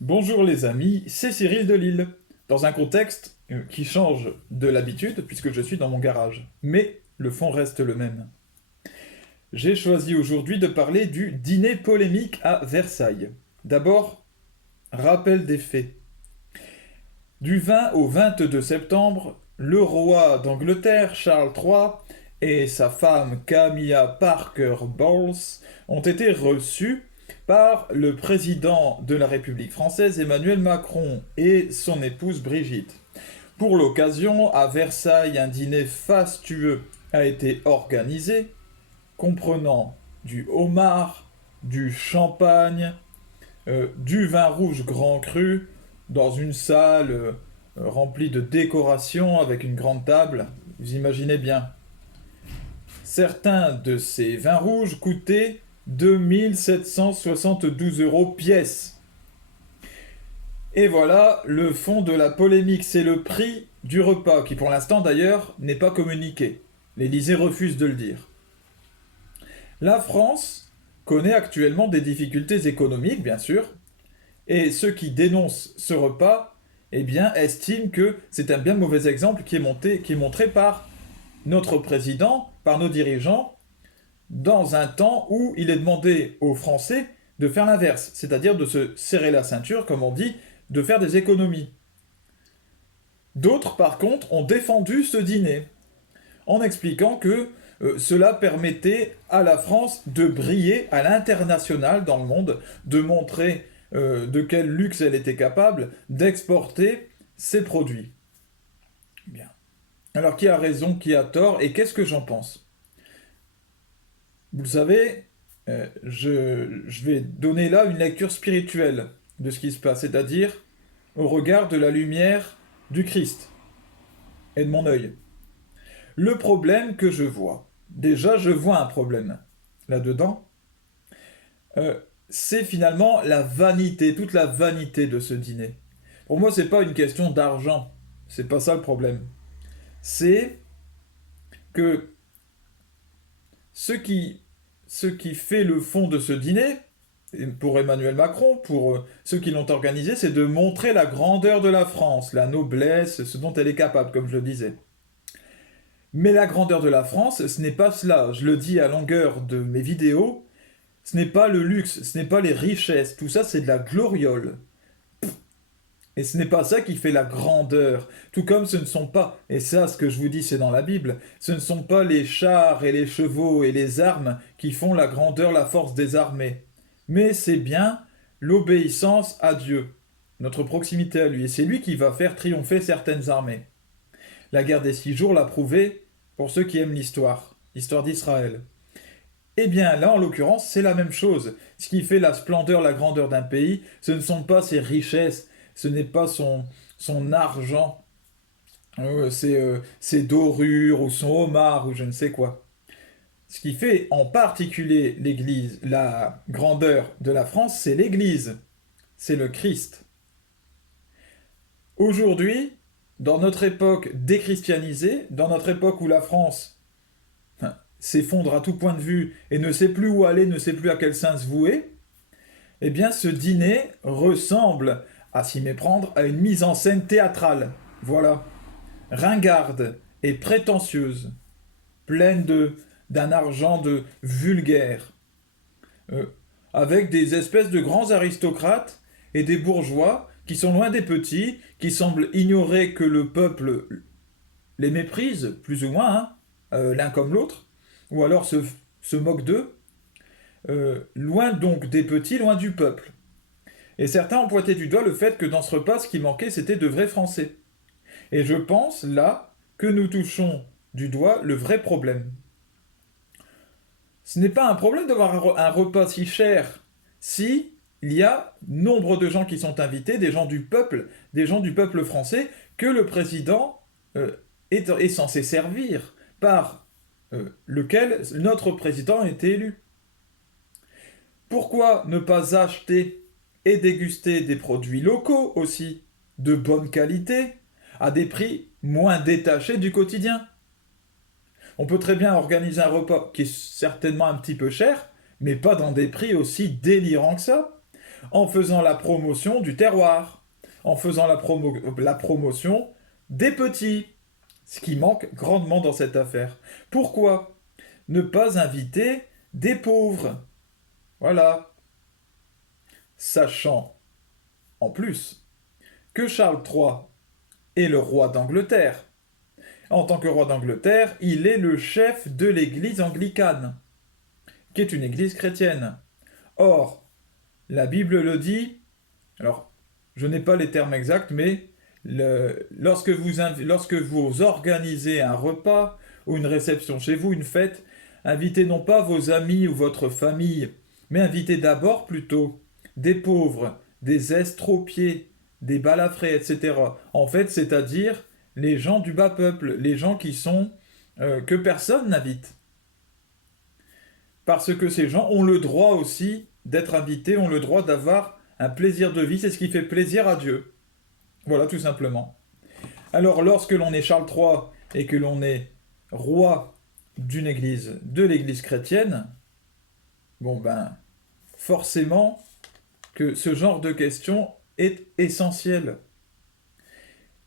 Bonjour les amis, c'est Cyril de Lille, dans un contexte qui change de l'habitude puisque je suis dans mon garage. Mais le fond reste le même. J'ai choisi aujourd'hui de parler du dîner polémique à Versailles. D'abord, rappel des faits. Du 20 au 22 septembre, le roi d'Angleterre, Charles III, et sa femme Camilla Parker Bowles ont été reçus par le président de la République française Emmanuel Macron et son épouse Brigitte. Pour l'occasion, à Versailles, un dîner fastueux a été organisé, comprenant du homard, du champagne, du vin rouge grand cru, dans une salle remplie de décorations avec une grande table. Vous imaginez bien. Certains de ces vins rouges coûtaient 2 772 € pièce. Et voilà le fond de la polémique, c'est le prix du repas, qui pour l'instant d'ailleurs n'est pas communiqué. L'Élysée refuse de le dire. La France connaît actuellement des difficultés économiques, bien sûr, et ceux qui dénoncent ce repas, eh bien, estiment que c'est un bien mauvais exemple qui est montré par notre président, par nos dirigeants, dans un temps où il est demandé aux Français de faire l'inverse, c'est-à-dire de se serrer la ceinture, comme on dit, de faire des économies. D'autres, par contre, ont défendu ce dîner, en expliquant que cela permettait à la France de briller à l'international dans le monde, de montrer de quel luxe elle était capable d'exporter ses produits. Bien. Alors qui a raison, qui a tort, et qu'est-ce que j'en pense? Vous le savez, je vais donner là une lecture spirituelle de ce qui se passe, c'est-à-dire au regard de la lumière du Christ et de mon œil. Le problème que je vois, déjà je vois un problème là-dedans, c'est finalement la vanité, toute la vanité de ce dîner. Pour moi, c'est pas une question d'argent, c'est pas ça le problème. C'est que ce qui, ce qui fait le fond de ce dîner, pour Emmanuel Macron, pour ceux qui l'ont organisé, c'est de montrer la grandeur de la France, la noblesse, ce dont elle est capable, comme je le disais. Mais la grandeur de la France, ce n'est pas cela. Je le dis à longueur de mes vidéos, ce n'est pas le luxe, ce n'est pas les richesses, tout ça c'est de la gloriole. Et ce n'est pas ça qui fait la grandeur. Tout comme ce ne sont pas, et ça ce que je vous dis c'est dans la Bible, ce ne sont pas les chars et les chevaux et les armes qui font la grandeur, la force des armées. Mais c'est bien l'obéissance à Dieu, notre proximité à lui. Et c'est lui qui va faire triompher certaines armées. La guerre des 6 jours l'a prouvé pour ceux qui aiment l'histoire d'Israël. Eh bien là, en l'occurrence, c'est la même chose. Ce qui fait la splendeur, la grandeur d'un pays, ce ne sont pas ses richesses, ce n'est pas son argent, ses dorures ou son homard ou je ne sais quoi. Ce qui fait en particulier l'Église, la grandeur de la France, c'est l'Église, c'est le Christ. Aujourd'hui, dans notre époque déchristianisée, dans notre époque où la France s'effondre à tout point de vue et ne sait plus où aller, ne sait plus à quel saint se vouer, eh bien ce dîner ressemble, à s'y méprendre, à une mise en scène théâtrale. Voilà. Ringarde et prétentieuse, pleine d'un argent de vulgaire, euh, avec des espèces de grands aristocrates et des bourgeois qui sont loin des petits, qui semblent ignorer que le peuple les méprise, plus ou moins, hein, l'un comme l'autre, ou alors se moque d'eux, loin donc des petits, loin du peuple. Et certains ont pointé du doigt le fait que dans ce repas, ce qui manquait, c'était de vrais Français. Et je pense, là, que nous touchons du doigt le vrai problème. Ce n'est pas un problème d'avoir un repas si cher si il y a nombre de gens qui sont invités, des gens du peuple français, que le président est censé servir, par lequel notre président a été élu. Pourquoi ne pas acheter et déguster des produits locaux aussi, de bonne qualité, à des prix moins détachés du quotidien? On peut très bien organiser un repas qui est certainement un petit peu cher, mais pas dans des prix aussi délirants que ça. en faisant la promotion du terroir, en faisant la promotion des petits, ce qui manque grandement dans cette affaire. Pourquoi ne pas inviter des pauvres? Voilà. Sachant, en plus, que Charles III est le roi d'Angleterre. En tant que roi d'Angleterre, il est le chef de l'église anglicane, qui est une église chrétienne. Or, la Bible le dit, alors je n'ai pas les termes exacts, mais lorsque vous organisez un repas ou une réception chez vous, une fête, invitez non pas vos amis ou votre famille, mais invitez d'abord plutôt des pauvres, des estropiés, des balafrés, etc. En fait, c'est-à-dire les gens du bas peuple, les gens que personne n'invite. Parce que ces gens ont le droit aussi d'être invités, ont le droit d'avoir un plaisir de vie, c'est ce qui fait plaisir à Dieu. Voilà, tout simplement. Alors, lorsque l'on est Charles III et que l'on est roi d'une église, de l'église chrétienne, bon ben, forcément que ce genre de question est essentiel.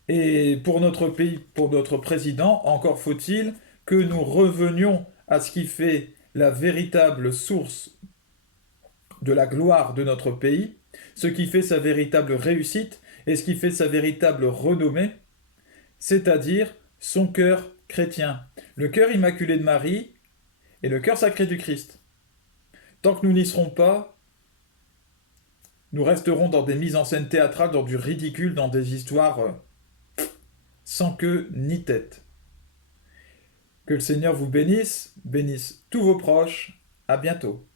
Et pour notre pays, pour notre président, encore faut-il que nous revenions à ce qui fait la véritable source de la gloire de notre pays, ce qui fait sa véritable réussite et ce qui fait sa véritable renommée, c'est-à-dire son cœur chrétien, le cœur immaculé de Marie et le cœur sacré du Christ. Tant que nous n'y serons pas, nous resterons dans des mises en scène théâtrales, dans du ridicule, dans des histoires sans queue ni tête. Que le Seigneur vous bénisse, bénisse tous vos proches. À bientôt.